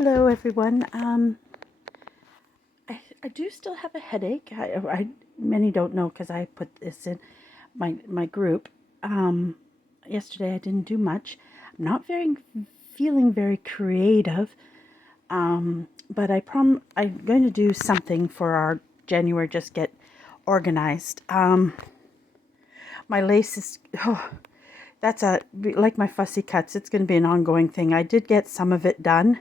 Hello, everyone. I do still have a headache. Many don't know because I put this in my group. Yesterday I didn't do much. I'm not feeling very creative. But I'm going to do something for our January. Just get organized. My lace is. That's like my fussy cuts. It's going to be an ongoing thing. I did get some of it done,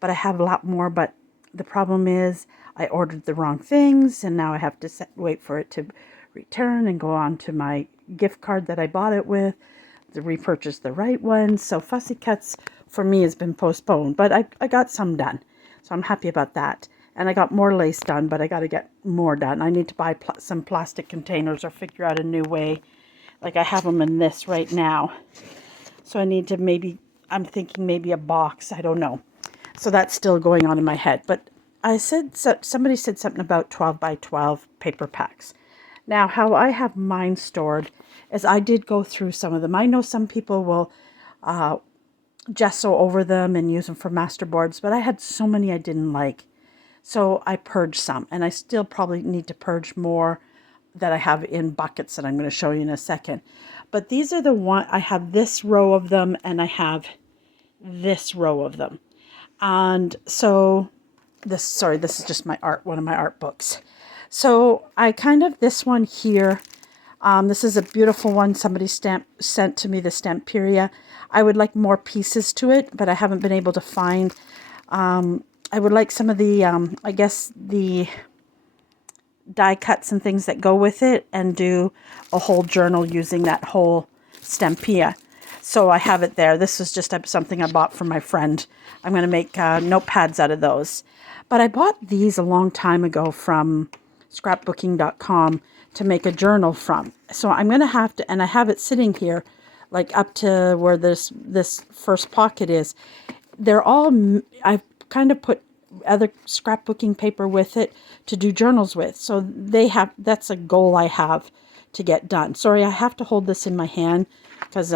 but I have a lot more. But the problem is I ordered the wrong things, and now I have to wait for it to return and go on to my gift card that I bought it with to repurchase the right one. So fussy cuts for me has been postponed, but I got some done. So I'm happy about that. And I got more lace done, but I got to get more done. I need to buy some plastic containers or figure out a new way. Like I have them in this right now. So I need to I'm thinking maybe a box. I don't know. So that's still going on in my head. But somebody said something about 12 by 12 paper packs. Now, how I have mine stored is I did go through some of them. I know some people will gesso over them and use them for masterboards, but I had so many I didn't like. So I purged some, and I still probably need to purge more that I have in buckets that I'm going to show you in a second. But these are the one, I have this row of them and I have this row of them. And so this is just one of my art books. So this one here, this is a beautiful one. Somebody sent to me the Stamperia. I would like more pieces to it, but I haven't been able to find. I would like some of the, the die cuts and things that go with it, and do a whole journal using that whole Stampia. So I have it there. This is just something I bought from my friend. I'm going to make notepads out of those. But I bought these a long time ago from scrapbooking.com to make a journal from. So I'm going to have to, and I have it sitting here, like up to where this first pocket is. I've kind of put other scrapbooking paper with it to do journals with. So that's a goal I have to get done. Sorry, I have to hold this in my hand because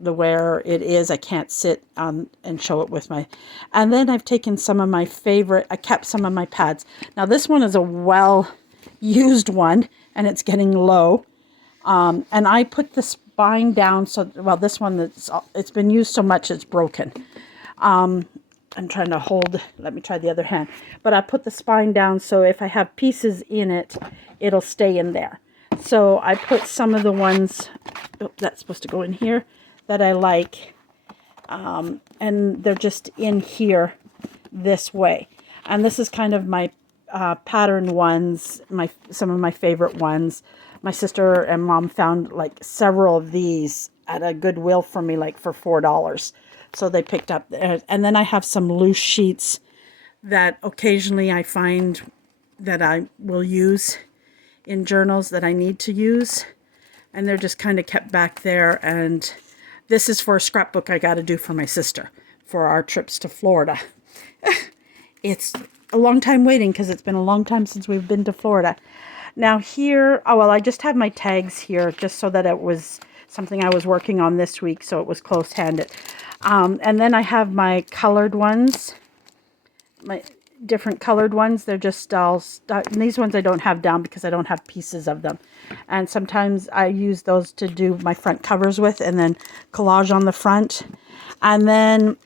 where it is, I can't sit and show it with my. And then I've taken I kept some of my pads. Now this one is a well-used one and it's getting low. And I put the spine down this one it's been used so much it's broken. I'm trying to hold, let me try the other hand. But I put the spine down so if I have pieces in it, it'll stay in there. So I put some of the ones, that's supposed to go in here, that I like. And they're just in here this way. And this is kind of my patterned ones, some of my favorite ones. My sister and mom found like several of these at a Goodwill for me, like for $4. So they picked up, and then I have some loose sheets that occasionally I find that I will use in journals that I need to use. And they're just kind of kept back there. And this is for a scrapbook I got to do for my sister for our trips to Florida. It's a long time waiting because it's been a long time since we've been to Florida. Now here, I just have my tags here just so that it was something I was working on this week, so it was close-handed. And then I have my colored ones, my different colored ones. They're just all stuck. And these ones I don't have down because I don't have pieces of them. And sometimes I use those to do my front covers with and then collage on the front. And then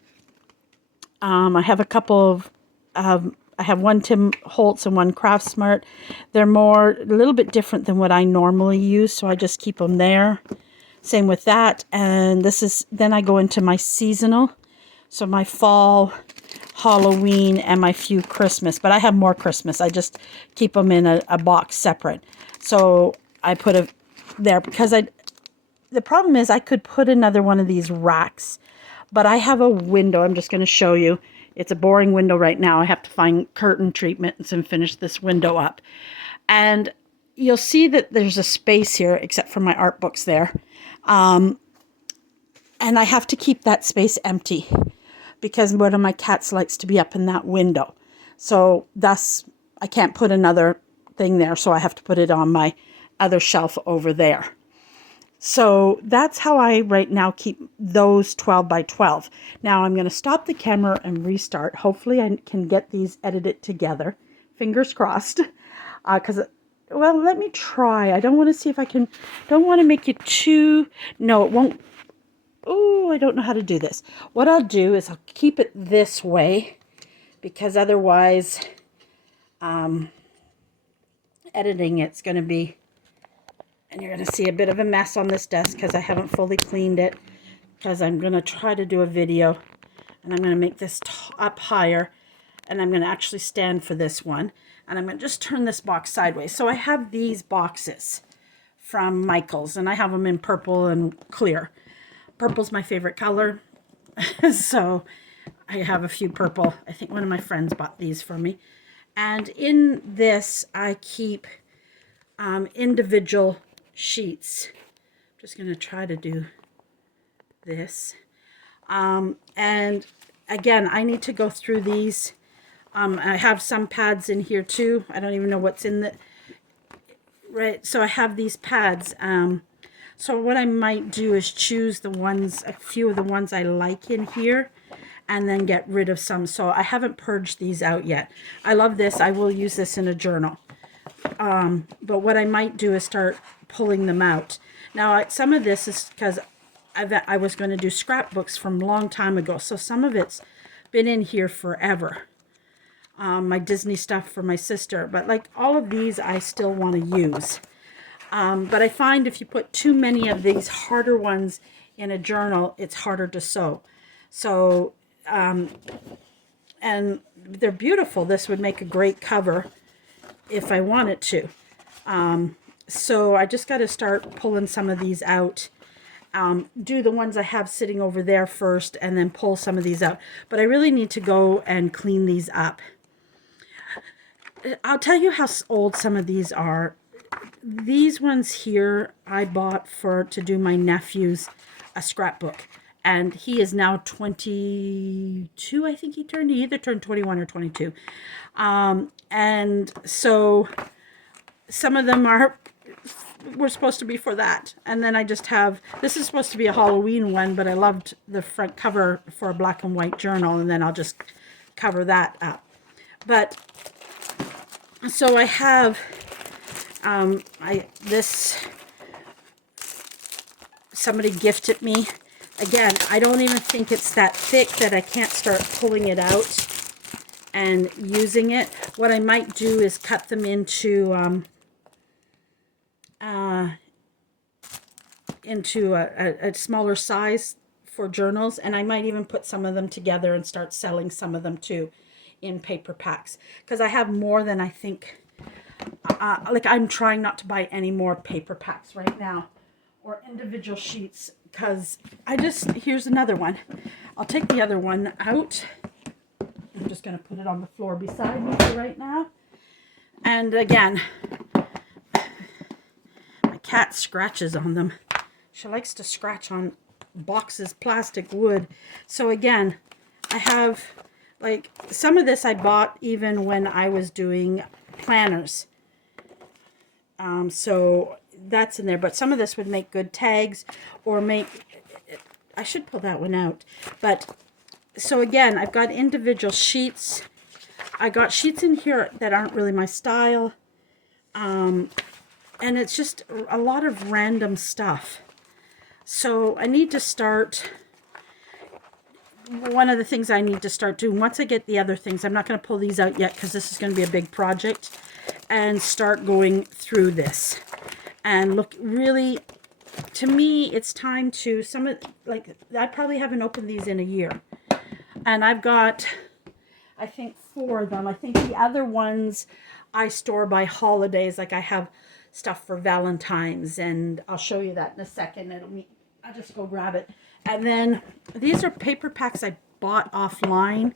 I have a couple of, I have one Tim Holtz and one Craftsmart. They're a little bit different than what I normally use, so I just keep them there. Same with that. And then I go into my seasonal. So my fall, Halloween, and my few Christmas. But I have more Christmas. I just keep them in a box separate. So I put it there because the problem is I could put another one of these racks. But I have a window. I'm just going to show you. It's a boring window right now. I have to find curtain treatments and finish this window up. And you'll see that there's a space here, except for my art books there. And I have to keep that space empty because one of my cats likes to be up in that window. So thus, I can't put another thing there. So I have to put it on my other shelf over there. So that's how I right now keep those 12 by 12. Now I'm going to stop the camera and restart. Hopefully I can get these edited together. Fingers crossed. Because, well, let me try. I don't want to see if I can, don't want to make it too, no, it won't. Oh, I don't know how to do this. What I'll do is I'll keep it this way because otherwise editing it's going to be, and you're going to see a bit of a mess on this desk because I haven't fully cleaned it, because I'm going to try to do a video and I'm going to make this up higher, and I'm going to actually stand for this one, and I'm going to just turn this box sideways. So I have these boxes from Michaels, and I have them in purple and clear. Purple's my favorite color. So I have a few purple. I think one of my friends bought these for me. And in this, I keep individual sheets. I'm just going to try to do this. And again, I need to go through these. I have some pads in here too. I don't even know what's in the, right? So I have these pads. So what I might do is choose the ones, a few of the ones I like in here, and then get rid of some. So I haven't purged these out yet. I love this. I will use this in a journal. But what I might do is start pulling them out. Now, some of this is because I was going to do scrapbooks from a long time ago. So some of it's been in here forever. My Disney stuff for my sister. But like all of these, I still want to use. But I find if you put too many of these harder ones in a journal, it's harder to sew. So, and they're beautiful. This would make a great cover if I wanted to. So I just got to start pulling some of these out. Do the ones I have sitting over there first, and then pull some of these out. But I really need to go and clean these up. I'll tell you how old some of these are. These ones here I bought to do my nephew's a scrapbook, and he is now 22. I think he either turned 21 or 22. And so some of them were supposed to be for that, and then I just have, this is supposed to be a Halloween one, but I loved the front cover for a black and white journal, and then I'll just cover that up. But so I have somebody gifted me. Again, I don't even think it's that thick that I can't start pulling it out and using it. What I might do is cut them into a smaller size for journals, and I might even put some of them together and start selling some of them too in paper packs, because I have more than I think. Like I'm trying not to buy any more paper packs right now or individual sheets, because here's another one. I'll take the other one out. I'm just going to put it on the floor beside me for right now. And again, my cat scratches on them. She likes to scratch on boxes, plastic, wood. So again, I have, like, some of this I bought even when I was doing planners. So that's in there, but some of this would make good tags, or I should pull that one out. But so again, I've got individual sheets. I got sheets in here that aren't really my style. And it's just a lot of random stuff. So I need to start, one of the things I need to start doing, once I get the other things, I'm not going to pull these out yet because this is going to be a big project, and start going through this and look really, to me, it's time to, I probably haven't opened these in a year, and I've got, I think 4 of them. I think the other ones I store by holidays, like I have stuff for Valentine's, and I'll show you that in a second. I'll just go grab it. And then these are paper packs I bought offline,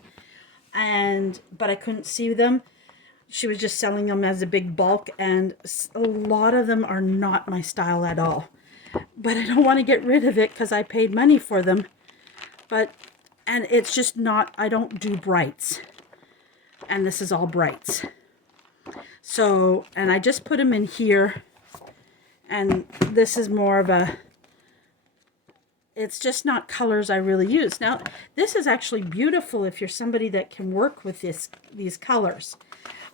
but I couldn't see them. She was just selling them as a big bulk, and a lot of them are not my style at all. But I don't want to get rid of it because I paid money for them. And it's just not, I don't do brights. And this is all brights. So, and I just put them in here. And this is more of a it's just not colors I really use. Now, this is actually beautiful if you're somebody that can work with these colors.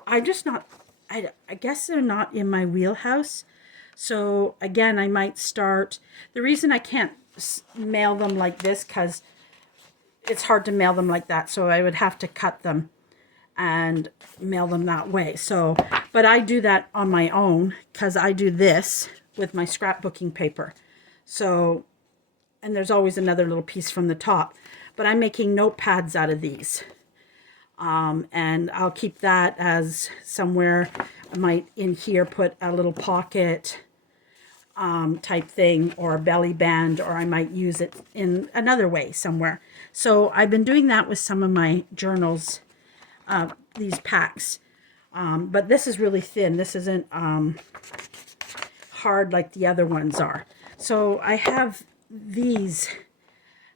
I'm just not, I guess they're not in my wheelhouse. So again, I might start, the reason I can't mail them like this, because it's hard to mail them like that. So I would have to cut them and mail them that way. So, but I do that on my own because I do this with my scrapbooking paper. So, and there's always another little piece from the top, but I'm making notepads out of these. And I'll keep that as somewhere. I might in here put a little pocket type thing, or a belly band, or I might use it in another way somewhere. So I've been doing that with some of my journals, these packs. But this is really thin. This isn't hard like the other ones are. So I have these,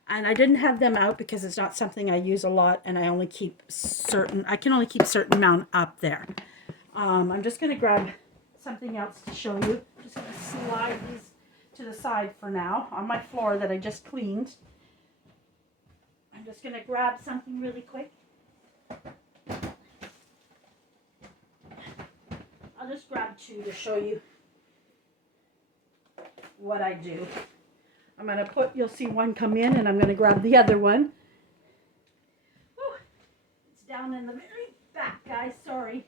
and I didn't have them out because it's not something I use a lot, and I only keep I can only keep certain amount up there. I'm just going to grab something else to show you. I'm just going to slide these to the side for now on my floor that I just cleaned. I'm just going to grab something really quick. I'll just grab two to show you what I do. I'm going to put, you'll see one come in, and I'm going to grab the other one. Whew. It's down in the very back, guys. Sorry.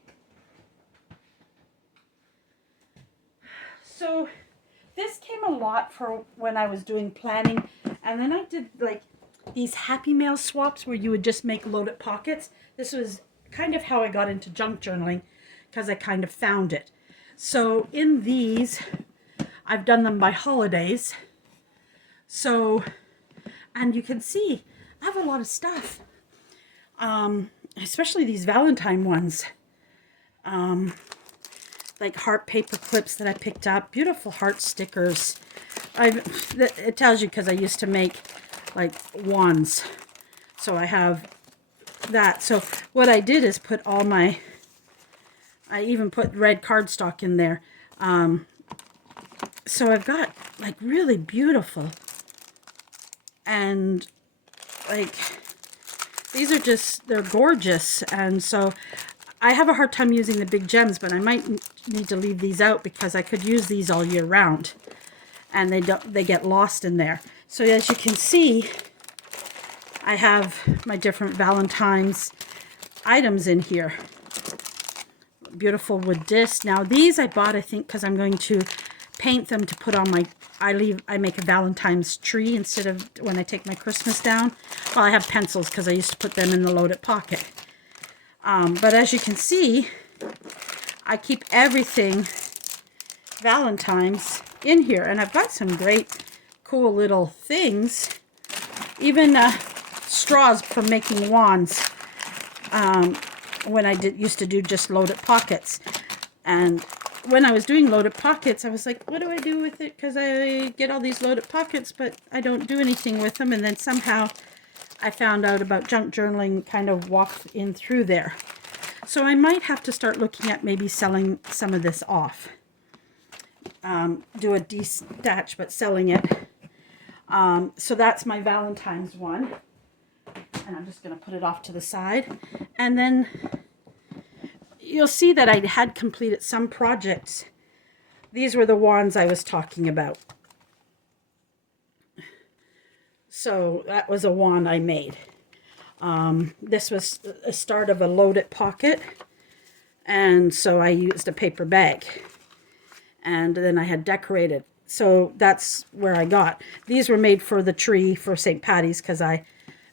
So this came a lot for when I was doing planning, and then I did like these Happy Mail swaps where you would just make loaded pockets. This was kind of how I got into junk journaling, because I kind of found it. So in these, I've done them by holidays. So, and you can see I have a lot of stuff, especially these Valentine ones, like heart paper clips that I picked up, beautiful heart stickers. It tells you because I used to make like wands, so I have that. So what I did is put all my, I even put red cardstock in there. So I've got like really beautiful, and like these are just, they're gorgeous. And so I have a hard time using the big gems, but I might need to leave these out because I could use these all year round, and they get lost in there. So as you can see, I have my different Valentine's items in here. Beautiful wood disc. Now these I bought, I think, because I'm going to paint them to put on my, I make a Valentine's tree instead of when I take my Christmas down. Well, I have pencils because I used to put them in the loaded pocket. But as you can see, I keep everything Valentine's in here, and I've got some great cool little things, even straws for making wands, when I used to do just loaded pockets. And when I was doing loaded pockets, I was like, what do I do with it? Because I get all these loaded pockets, but I don't do anything with them. And then somehow I found out about junk journaling, kind of walked in through there. So I might have to start looking at maybe selling some of this off. Do a detach, but selling it. So that's my Valentine's one. And I'm just going to put it off to the side. And then you'll see that I had completed some projects. These were the wands I was talking about. So that was a wand I made. This was a start of a loaded pocket. And so I used a paper bag. And then I had decorated. So that's where I got. These were made for the tree for St. Patty's, because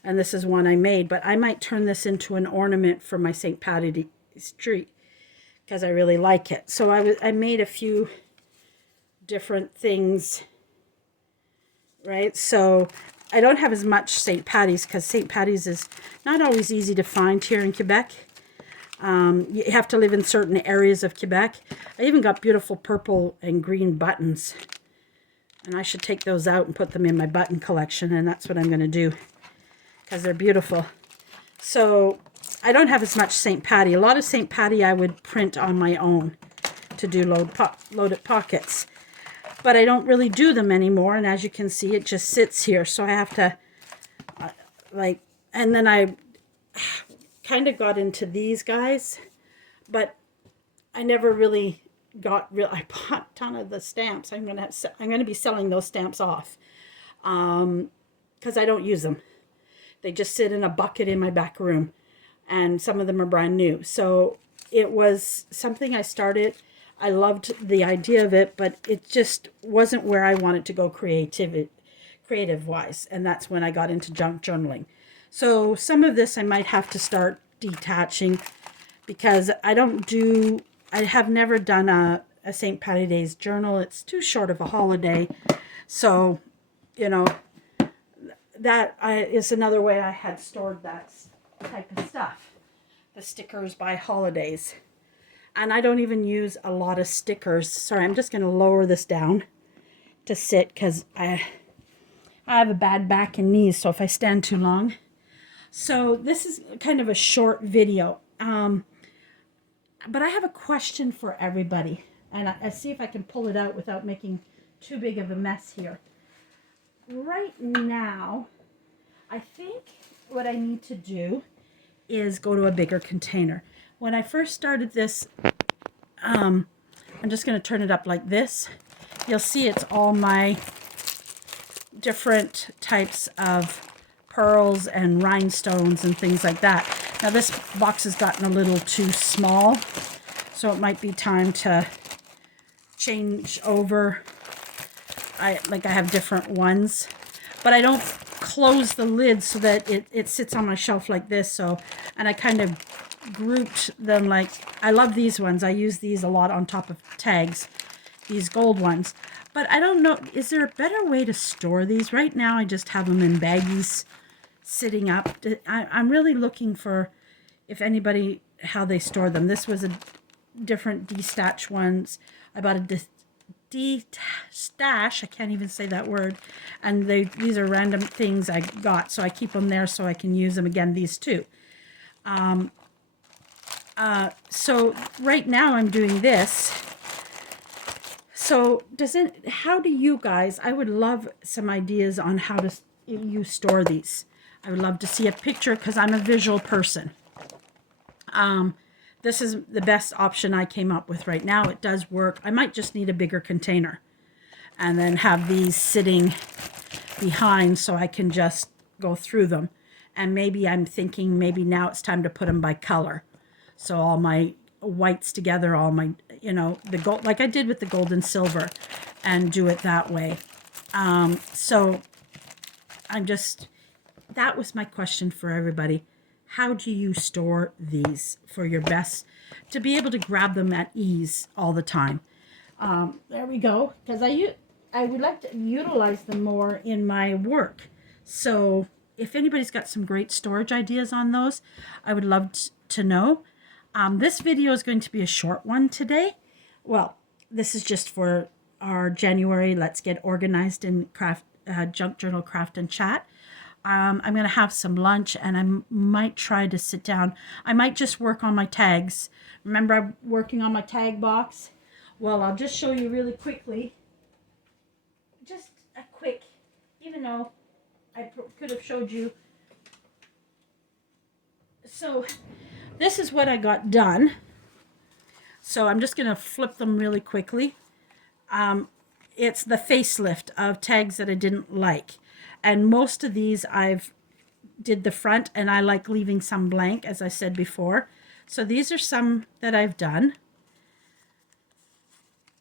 and this is one I made. But I might turn this into an ornament for my St. Patty's tree, because I really like it. So I made a few different things, right? So I don't have as much St. Patty's, because St. Patty's is not always easy to find here in Quebec. You have to live in certain areas of Quebec. I even got beautiful purple and green buttons, and I should take those out and put them in my button collection, and that's what I'm going to do, because they're beautiful. So I don't have as much St. Patty. A lot of St. Patty I would print on my own to do loaded pockets. but I don't really do them anymore. And as you can see, it just sits here. So I have to and then I kind of got into these guys, but I never really I bought a ton of the stamps. I'm gonna be selling those stamps off, because I don't use them. They just sit in a bucket in my back room, and some of them are brand new. So it was something I started. I loved the idea of it, but it just wasn't where I wanted to go creative wise, and that's when I got into junk journaling. So some of this I might have to start detaching, because I have never done a St. Patty's Day journal. It's too short of a holiday. So, that is another way I had stored that type of stuff. The stickers by holidays. And I don't even use a lot of stickers. Sorry, I'm just going to lower this down to sit, because I have a bad back and knees, so if I stand too long. So this is kind of a short video. But I have a question for everybody. And I see if I can pull it out without making too big of a mess here. Right now, I think what I need to do is go to a bigger container. When I first started this, I'm just going to turn it up like this. You'll see it's all my different types of pearls and rhinestones and things like that. Now this box has gotten a little too small, so it might be time to change over. I have different ones, but I don't close the lid so that it sits on my shelf like this. So, and I kind of grouped them. Like, I love these ones. I use these a lot on top of tags, these gold ones. But I don't know, is there a better way to store these? Right now I just have them in baggies sitting up. I'm really looking for, if anybody, how they store them. This was a different D-stash ones. I bought a D-stash, I can't even say that word, and these are random things I got, so I keep them there so I can use them again. These two. So right now I'm doing this. So how do you guys, I would love some ideas on how you store these. I would love to see a picture, because I'm a visual person. This is the best option I came up with right now. It does work. I might just need a bigger container and then have these sitting behind so I can just go through them. And maybe I'm thinking maybe now it's time to put them by color. So all my whites together, all my, the gold, like I did with the gold and silver, and do it that way. So that was my question for everybody. How do you store these for your best, to be able to grab them at ease all the time? There we go, because I would like to utilize them more in my work. So if anybody's got some great storage ideas on those, I would love to know. This video is going to be a short one today. Well, this is just for our January Let's Get Organized in Junk Journal Craft and Chat. I'm going to have some lunch, and I might try to sit down. I might just work on my tags. Remember, I'm working on my tag box? Well, I'll just show you really quickly. Just a quick, even though I could have showed you. So this is what I got done. So I'm just going to flip them really quickly. It's the facelift of tags that I didn't like. And most of these I've did the front, and I like leaving some blank, as I said before. So these are some that I've done.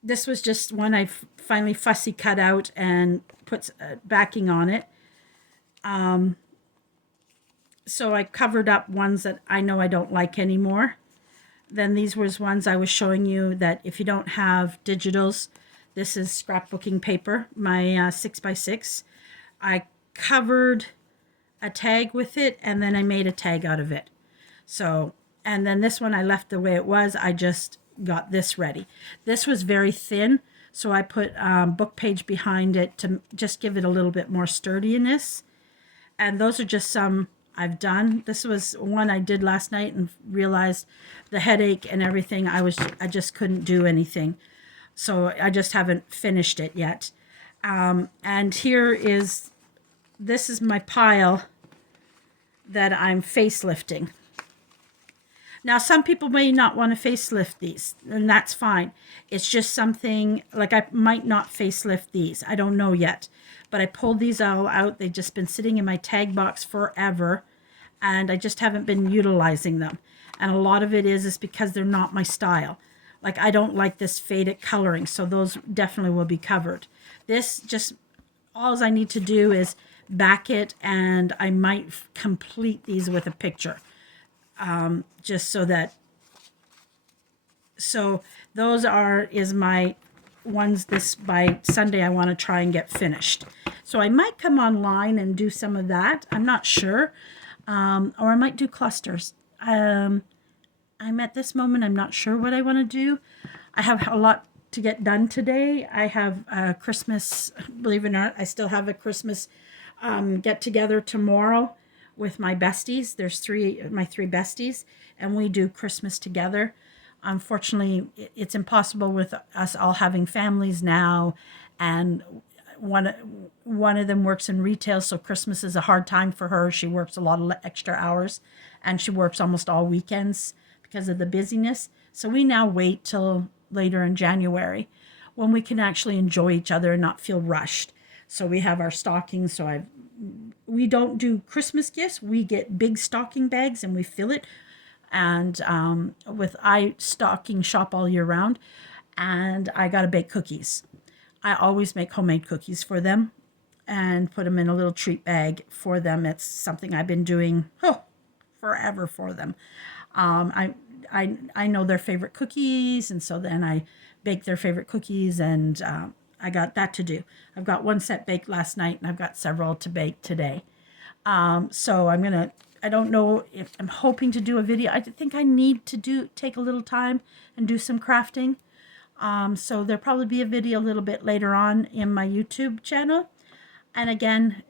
This was just one I finally fussy cut out and put backing on it. So I covered up ones that I know I don't like anymore. Then these was ones I was showing you that if you don't have digitals, this is scrapbooking paper, my 6x6. I covered a tag with it, and then I made a tag out of it. So, and then this one I left the way it was. I just got this ready. This was very thin, so I put book page behind it to just give it a little bit more sturdiness. And those are just some I've done. This was one I did last night and realized the headache and everything. I just couldn't do anything. So I just haven't finished it yet. And this is my pile that I'm facelifting. Now, some people may not want to facelift these, and that's fine. It's just something, like I might not facelift these. I don't know yet. But I pulled these all out. They've just been sitting in my tag box forever, and I just haven't been utilizing them. And a lot of it is because they're not my style. Like, I don't like this faded coloring, so those definitely will be covered. This just, all I need to do is back it, and I might complete these with a picture. Just so that, so those is my ones this by Sunday I want to try and get finished. So I might come online and do some of that. I'm not sure. Or I might do clusters. I'm at this moment, I'm not sure what I want to do. I have a lot to get done today. I have Christmas, believe it or not, I still have a Christmas get together tomorrow with my besties. There's my three besties, and we do Christmas together. Unfortunately, it's impossible with us all having families now, and one of them works in retail, so Christmas is a hard time for her. She works a lot of extra hours, and she works almost all weekends because of the busyness. So we now wait till later in January when we can actually enjoy each other and not feel rushed. So we have our stockings. So we don't do Christmas gifts. We get big stocking bags and we fill it. And I stocking shop all year round, and I got to bake cookies. I always make homemade cookies for them and put them in a little treat bag for them. It's something I've been doing forever for them. I know their favorite cookies, and so then I bake their favorite cookies, and I got that to do. I've got one set baked last night, and I've got several to bake today. So I don't know if I'm hoping to do a video. I think I need to take a little time and do some crafting. So there'll probably be a video a little bit later on in my YouTube channel. And again,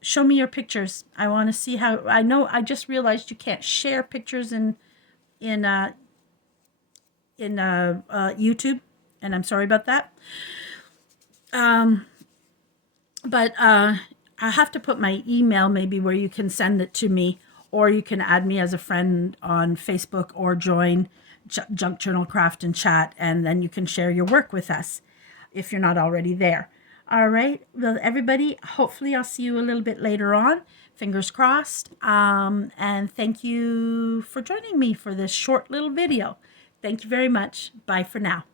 show me your pictures. I want to see how, I just realized you can't share pictures in YouTube, and I'm sorry about that. But I have to put my email maybe where you can send it to me, or you can add me as a friend on Facebook, or join Junk Journal Craft and Chat, and then you can share your work with us if you're not already there. All right. Well, everybody, hopefully I'll see you a little bit later on. Fingers crossed. And thank you for joining me for this short little video. Thank you very much. Bye for now.